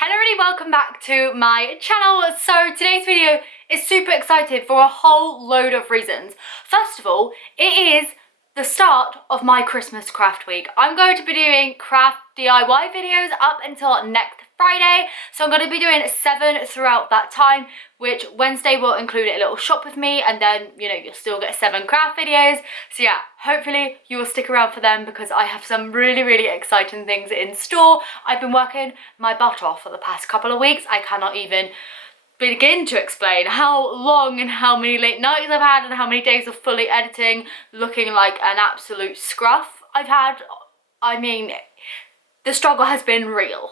Hello everybody, welcome back to my channel. So today's video is super exciting for a whole load of reasons. First of all, it is the start of my Christmas craft week. I'm going to be doing craft DIY videos up until next Friday, so I'm going to be doing 7 throughout that time, which Wednesday will include a little shop with me, and then, you know, you'll still get 7 craft videos. So yeah, hopefully you will stick around for them because I have some really exciting things in store. I've been working my butt off for the past couple of weeks. I cannot even begin to explain how long and how many late nights I've had and how many days of fully editing, looking like an absolute scruff I've had. I mean, the struggle has been real.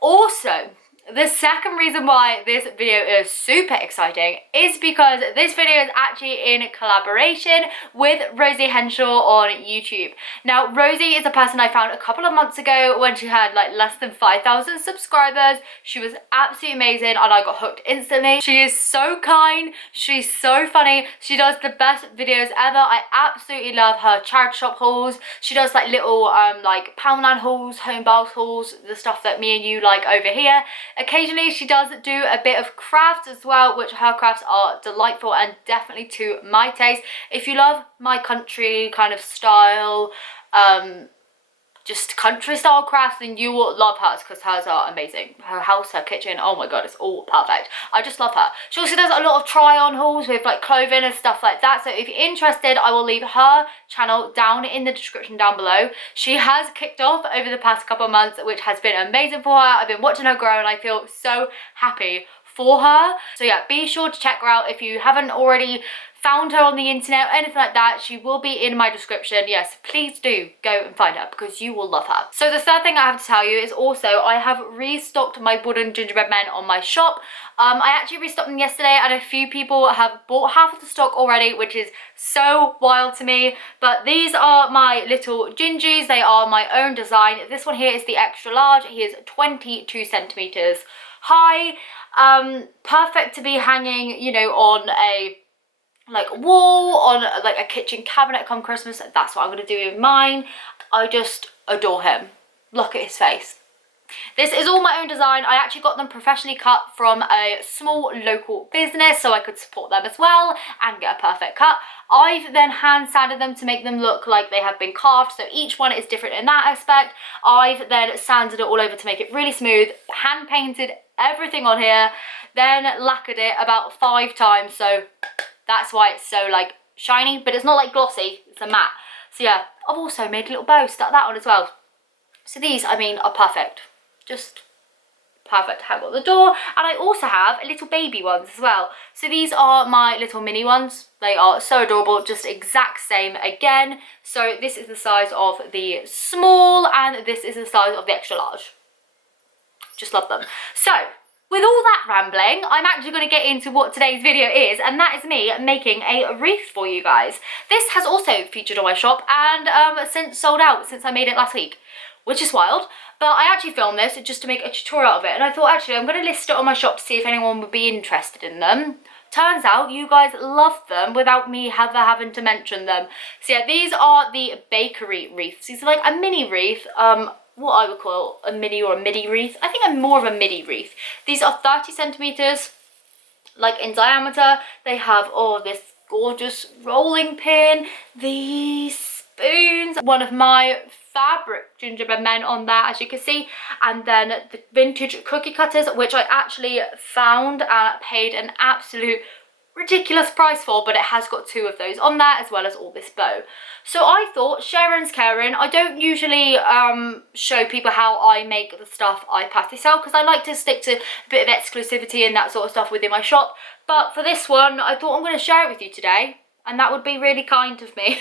Also, the second reason why this video is super exciting is because this video is actually in collaboration with Rosie Henshaw on YouTube. Now, Rosie is a person I found a couple of months ago when she had like less than 5,000 subscribers. She was absolutely amazing and I got hooked instantly. She is so kind, she's so funny, she does the best videos ever. I absolutely love her charity shop hauls. She does like little like Poundland hauls, home bath hauls, the stuff that me and you like over here. Occasionally she does do a bit of crafts as well, which her crafts are delightful and definitely to my taste. If you love my country kind of style, just country style crafts, then you will love hers because hers are amazing. Her house, her kitchen, oh my god, it's all perfect. I just love her. She also does a lot of try on hauls with like clothing and stuff like that, so if you're interested, I will leave her channel down in the description down below. She has kicked off over the past couple of months, which has been amazing for her. I've been watching her grow and I feel so happy for her. So yeah, be sure to check her out if you haven't already found her on the internet or anything like that. She will be in my description. Yes, please do go and find her because you will love her. So the third thing I have to tell you is also I have restocked my wooden gingerbread men on my shop. I actually restocked them yesterday and a few people have bought half of the stock already, which is so wild to me. But these are my little gingies. They are my own design. This one here is the extra large. He is 22 centimeters high. Perfect to be hanging, you know, on a like wall, on like a kitchen cabinet come Christmas. That's what I'm going to do with mine. I just adore him. Look at his face. This is all my own design. I actually got them professionally cut from a small local business so I could support them as well and get a perfect cut. I've then hand sanded them to make them look like they have been carved, so each one is different in that aspect. I've then sanded it all over to make it really smooth, hand painted everything on here, then lacquered it about 5 times, so that's why it's so like shiny, but it's not like glossy, it's a matte. So yeah, I've also made a little bow, stuck that on as well. So these, I mean, are perfect. Just perfect to hang on the door. And I also have little baby ones as well. So these are my little mini ones. They are so adorable, just exact same again. So this is the size of the small and this is the size of the extra large. Just love them. So with all that rambling, I'm actually going to get into what today's video is, and that is me making a wreath for you guys. This has also featured on my shop and since sold out since I made it last week, which is wild. But I actually filmed this just to make a tutorial of it, and I thought actually I'm going to list it on my shop to see if anyone would be interested in them. Turns out you guys love them without me ever having to mention them. So yeah, these are the bakery wreaths. These are like a mini wreath. What I would call a mini or a midi wreath. I think I'm more of a midi wreath. These are 30 centimeters like in diameter. They have this gorgeous rolling pin, these spoons, one of my fabric gingerbread men on there, as you can see, and then the vintage cookie cutters, which I actually found and paid an absolute ridiculous price for, but it has got 2 of those on there as well as all this bow. So I thought sharing's caring. I don't usually show people how I make the stuff I personally sell because I like to stick to a bit of exclusivity and that sort of stuff within my shop, but for this one I thought I'm going to share it with you today, and that would be really kind of me.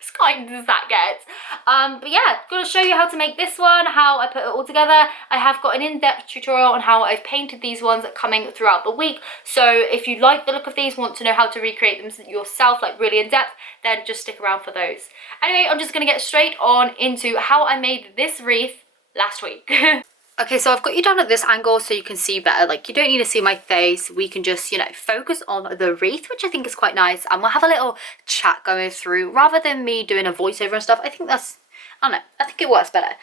As kind as that gets. But yeah, going to show you how to make this one, how I put it all together. I have got an in-depth tutorial on how I've painted these ones coming throughout the week. So if you like the look of these, want to know how to recreate them yourself, like really in depth, then just stick around for those. Anyway, I'm just going to get straight on into how I made this wreath last week. Okay, so I've got you down at this angle so you can see better. Like, you don't need to see my face. We can just, you know, focus on the wreath, which I think is quite nice. And we'll have a little chat going through rather than me doing a voiceover and stuff. I think that's, I don't know, I think it works better.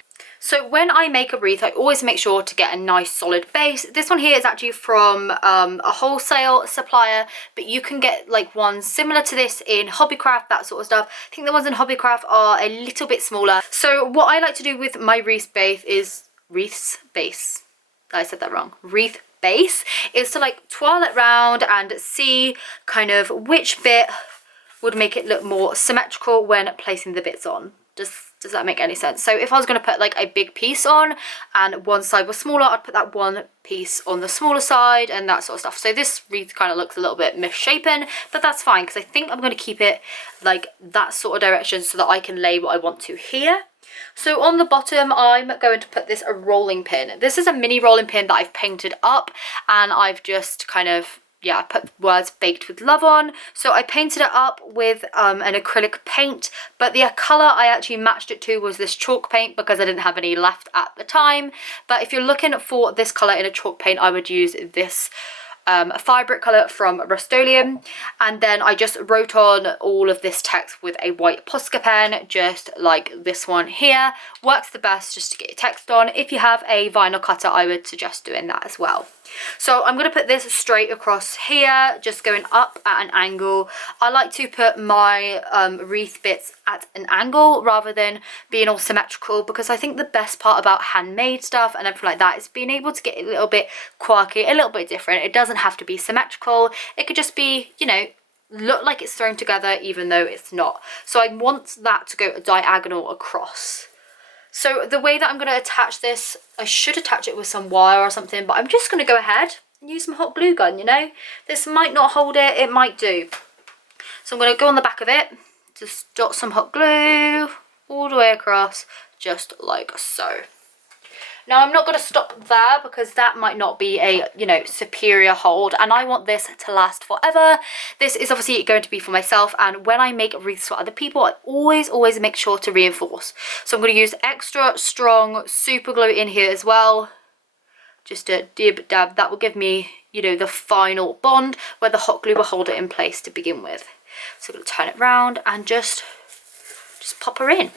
So when I make a wreath, I always make sure to get a nice solid base. This one here is actually from a wholesale supplier, but you can get like ones similar to this in Hobbycraft, that sort of stuff. I think the ones in Hobbycraft are a little bit smaller. So what I like to do with my wreath base is, wreath base, I said that wrong, wreath base, is to like twirl it round and see kind of which bit would make it look more symmetrical when placing the bits on. Does that make any sense? So if I was going to put like a big piece on and one side was smaller, I'd put that one piece on the smaller side and that sort of stuff. So this wreath kind of looks a little bit misshapen, but that's fine because I think I'm going to keep it like that sort of direction so that I can lay what I want to here. So on the bottom, I'm going to put this a rolling pin. This is a mini rolling pin that I've painted up, and I've just kind of, yeah, put words baked with love on. So I painted it up with an acrylic paint, but the colour I actually matched it to was this chalk paint because I didn't have any left at the time. But if you're looking for this colour in a chalk paint, I would use this fabric colour from Rust-Oleum, and then I just wrote on all of this text with a white Posca pen, just like this one here. Works the best just to get your text on. If you have a vinyl cutter, I would suggest doing that as well. So I'm going to put this straight across here, just going up at an angle. I like to put my wreath bits at an angle rather than being all symmetrical, because I think the best part about handmade stuff and everything like that is being able to get a little bit quirky, a little bit different. It doesn't have to be symmetrical. It could just be, you know, look like it's thrown together even though it's not. So I want that to go diagonal across. So the way that I'm going to attach this, I should attach it with some wire or something, but I'm just going to go ahead and use some hot glue gun, you know. This might not hold it, it might do. So I'm going to go on the back of it, just dot some hot glue all the way across, just like so. Now I'm not going to stop there because that might not be a, you know, superior hold, and I want this to last forever. This is obviously going to be for myself, and when I make wreaths for other people, I always make sure to reinforce. So I'm going to use extra strong super glue in here as well. Just a dab. That will give me, you know, the final bond where the hot glue will hold it in place to begin with. So I'm going to turn it round and just pop her in.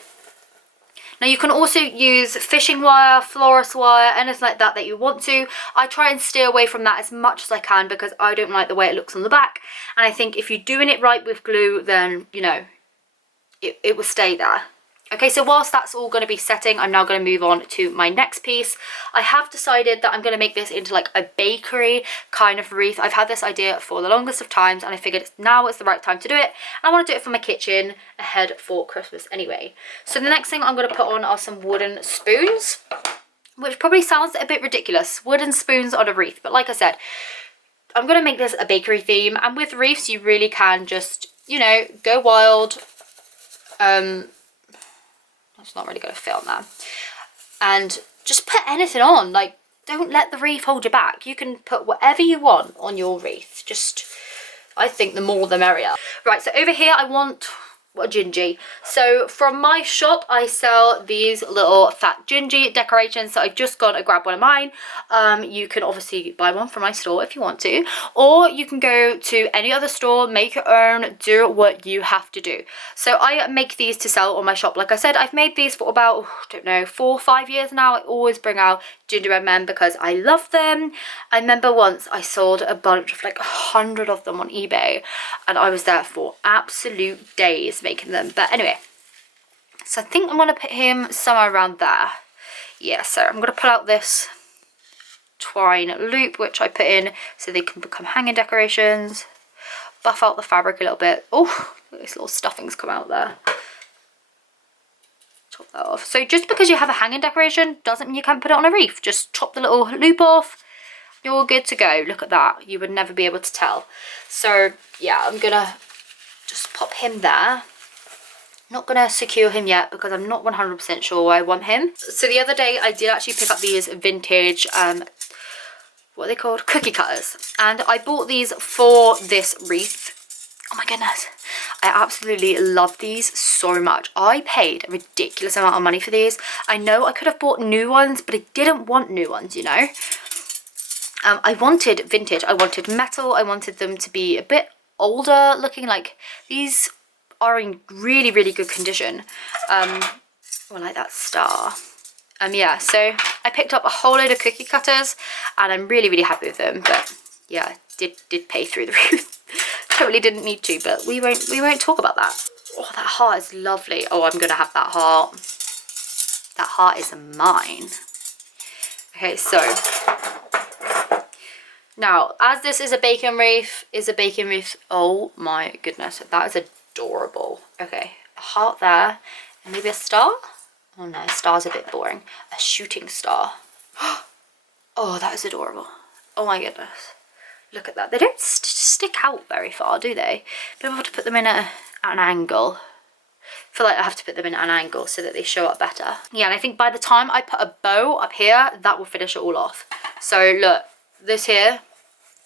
Now you can also use fishing wire, florist wire, anything like that you want to. I try and steer away from that as much as I can because I don't like the way it looks on the back. And I think if you're doing it right with glue, then, you know, it will stay there. Okay, so whilst that's all going to be setting, I'm now going to move on to my next piece. I have decided that I'm going to make this into like a bakery kind of wreath. I've had this idea for the longest of times, and I figured now it's the right time to do it. And I want to do it for my kitchen ahead for Christmas anyway. So the next thing I'm going to put on are some wooden spoons, which probably sounds a bit ridiculous. Wooden spoons on a wreath, but like I said, I'm going to make this a bakery theme, and with wreaths you really can just, you know, go wild. It's not really going to fit on there. And just put anything on. Like, don't let the wreath hold you back. You can put whatever you want on your wreath. Just, I think the more the merrier. Right, so over here I want a gingy. So from my shop I sell these little fat gingy decorations, so I just got to grab one of mine. You can obviously buy one from my store if you want to, or you can go to any other store, make your own, do what you have to do. So I make these to sell on my shop. Like I said, I've made these for about, I don't know, 4 or 5 years now. I always bring out gingerbread men because I love them. I remember once I sold a bunch of like 100 of them on eBay, and I was there for absolute days making them. But anyway, so I think I'm going to put him somewhere around there. Yeah, so I'm going to pull out this twine loop which I put in so they can become hanging decorations. Buff out the fabric a little bit. Oh, these little stuffings come out there. Chop that off. So just because you have a hanging decoration doesn't mean you can't put it on a wreath. Just chop the little loop off, you're good to go. Look at that, you would never be able to tell. So yeah, I'm gonna just pop him there. Not gonna secure him yet because I'm not 100% sure where I want him. So the other day I did actually pick up these vintage what are they called, cookie cutters, and I bought these for this wreath. Oh my goodness, I absolutely love these so much. I paid a ridiculous amount of money for these. I know I could have bought new ones, but I didn't want new ones, you know. I wanted vintage, I wanted metal, I wanted them to be a bit older looking. Like, these are in really good condition. I like that star. Yeah, so I picked up a whole load of cookie cutters and I'm really, really happy with them. But yeah, did pay through the roof. Totally didn't need to, but we won't talk about that. Oh, that heart is lovely. Oh, I'm gonna have that heart. That heart is mine. Okay, so now, as this is a bacon wreath, oh my goodness, that is adorable. Okay, a heart there, and maybe a star? Oh no, star's a bit boring. A shooting star. Oh, that is adorable. Oh my goodness. Look at that. They don't stick out very far, do they? Be able to put them in at an angle. I feel like I have to put them in at an angle so that they show up better. Yeah, and I think by the time I put a bow up here, that will finish it all off. So look, this here,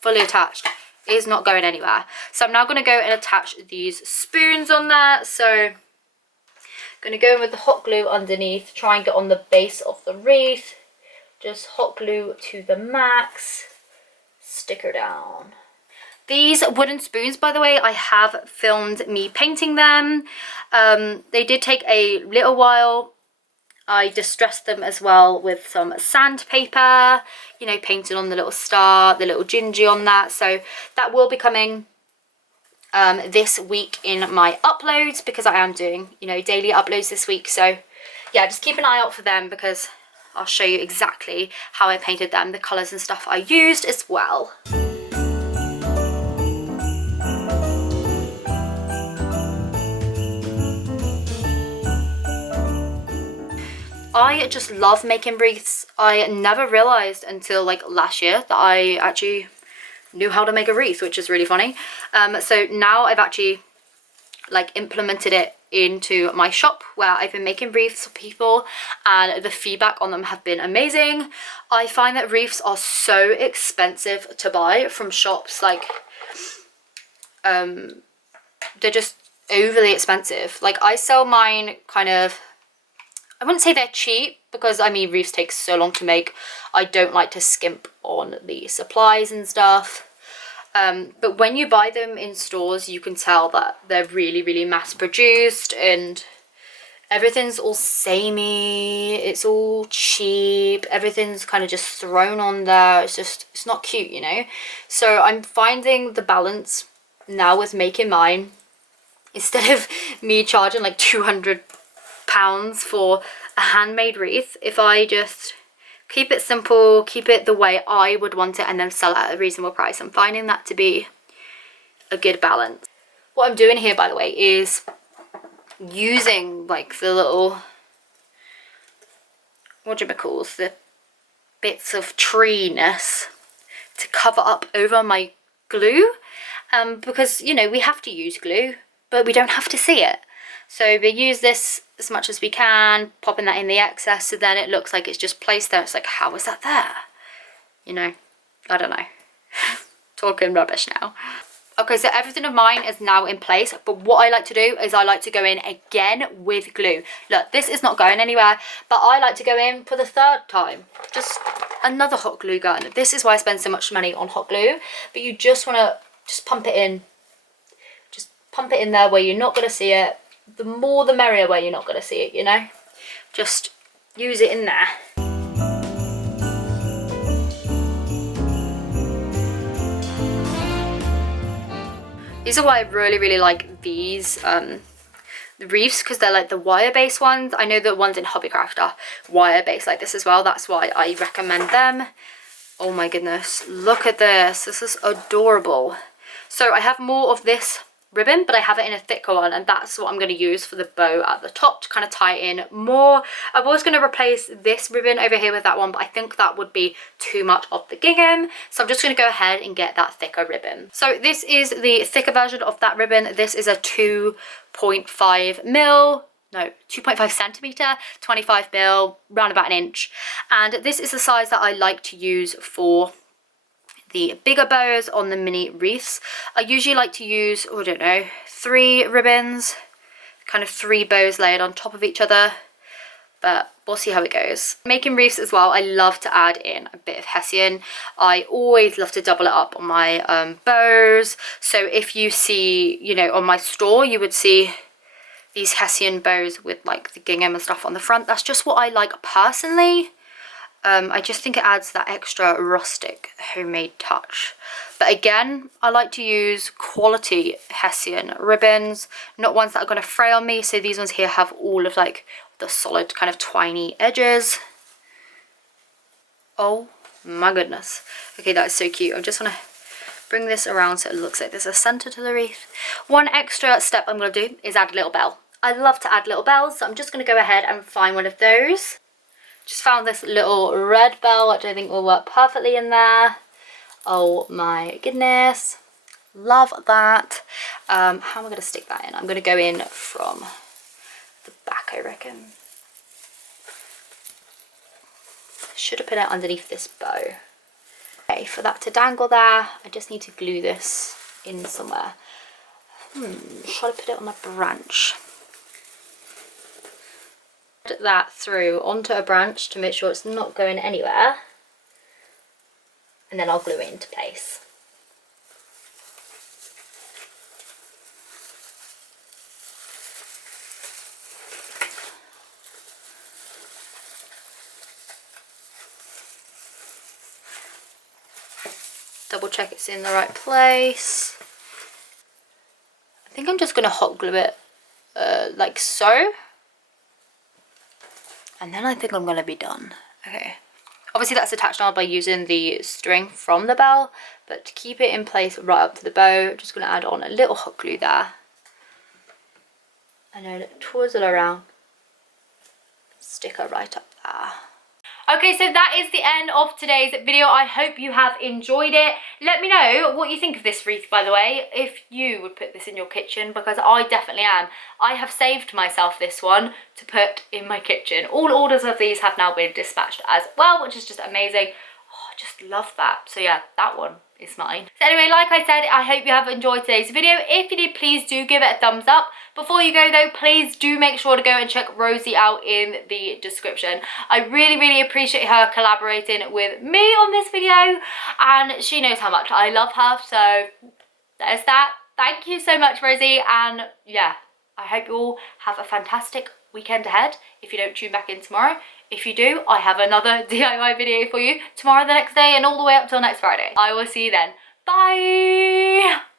fully attached, is not going anywhere. So I'm now going to go and attach these spoons on there. So I'm going to go in with the hot glue underneath, try and get on the base of the wreath. Just hot glue to the max. Stick her down. These wooden spoons, by the way, I have filmed me painting them. They did take a little while. I distressed them as well with some sandpaper, you know, painted on the little star, the little gingy on that. So that will be coming this week in my uploads, because I am doing, you know, daily uploads this week. So yeah, just keep an eye out for them, because I'll show you exactly how I painted them, the colours and stuff I used as well. I just love making wreaths. I never realised until like last year that I actually knew how to make a wreath, which is really funny. So now I've actually like implemented it into my shop, where I've been making wreaths for people, and the feedback on them have been amazing. I find that wreaths are so expensive to buy from shops, like they're just overly expensive. Like I sell mine kind of, I wouldn't say they're cheap, because I mean wreaths take so long to make. I don't like to skimp on the supplies and stuff. But when you buy them in stores, you can tell that they're really, really mass produced, and everything's all samey, it's all cheap, everything's kind of just thrown on there. It's not cute, you know? So I'm finding the balance now with making mine. Instead of me charging like £200 for a handmade wreath, if I just keep it simple, keep it the way I would want it, and then sell it at a reasonable price, I'm finding that to be a good balance. What I'm doing here, by the way, is using like the little, what do you call it, the bits of tree-ness to cover up over my glue, because, you know, we have to use glue, but we don't have to see it. So we use this as much as we can, popping that in the excess, so then it looks like it's just placed there. It's like, how is that there? You know, I don't know. Talking rubbish now. Okay, so everything of mine is now in place, but what I like to do is I like to go in again with glue. Look, this is not going anywhere, but I like to go in for the third time. Just another hot glue gun. This is why I spend so much money on hot glue, but you just want to just pump it in. Just pump it in there where you're not going to see it. The more the merrier where you're not going to see it, you know? Just use it in there. These are why I really, really like these the wreaths, because they're like the wire-based ones. I know the ones in Hobbycraft are wire-based like this as well. That's why I recommend them. Oh my goodness, look at this. This is adorable. So I have more of this ribbon, but I have it in a thicker one, and that's what I'm going to use for the bow at the top to kind of tie in more. I was going to replace this ribbon over here with that one, but I think that would be too much of the gingham, so I'm just going to go ahead and get that thicker ribbon. So this is the thicker version of that ribbon. This is a 2.5 centimeter, 25 mil, round about an inch, and this is the size that I like to use for the bigger bows on the mini wreaths. I usually like to use, oh, I don't know, 3 ribbons, kind of 3 bows layered on top of each other, but we'll see how it goes. Making wreaths as well, I love to add in a bit of hessian. I always love to double it up on my bows. So if you see, you know, on my store, you would see these Hessian bows with like the gingham and stuff on the front. That's just what I like personally. I just think it adds that extra rustic homemade touch. But again, I like to use quality Hessian ribbons, not ones that are going to fray on me. So these ones here have all of like the solid kind of twiny edges. Oh my goodness. Okay, that is so cute. I just want to bring this around so it looks like there's a center to the wreath. One extra step I'm going to do is add a little bell. I love to add little bells, so I'm just going to go ahead and find one of those. Just found this little red bell, which I think will work perfectly in there. Oh my goodness. Love that. How am I going to stick that in? I'm going to go in from the back, I reckon. Should have put it underneath this bow. Okay, for that to dangle there, I just need to glue this in somewhere. Should I put it on a branch? Put that through onto a branch to make sure it's not going anywhere, and then I'll glue it into place. Double check it's in the right place. I think I'm just going to hot glue it like so. And then I think I'm going to be done. Okay. Obviously that's attached now by using the string from the bell, but to keep it in place right up to the bow, I'm just going to add on a little hot glue there. And then twizzle around. Stick her right up there. Okay, so that is the end of today's video. I hope you have enjoyed it. Let me know what you think of this wreath, by the way, if you would put this in your kitchen, because I definitely am. I have saved myself this one to put in my kitchen. All orders of these have now been dispatched as well, which is just amazing. Oh, I just love that. So yeah, that one is mine. So anyway, like I said, I hope you have enjoyed today's video. If you did, please do give it a thumbs up. Before you go though, please do make sure to go and check Rosie out in the description. I really appreciate her collaborating with me on this video, and she knows how much I love her, so there's that. Thank you so much, Rosie, and yeah, I hope you all have a fantastic weekend ahead if you don't tune back in tomorrow. If you do, I have another DIY video for you tomorrow, the next day, and all the way up till next Friday. I will see you then. Bye!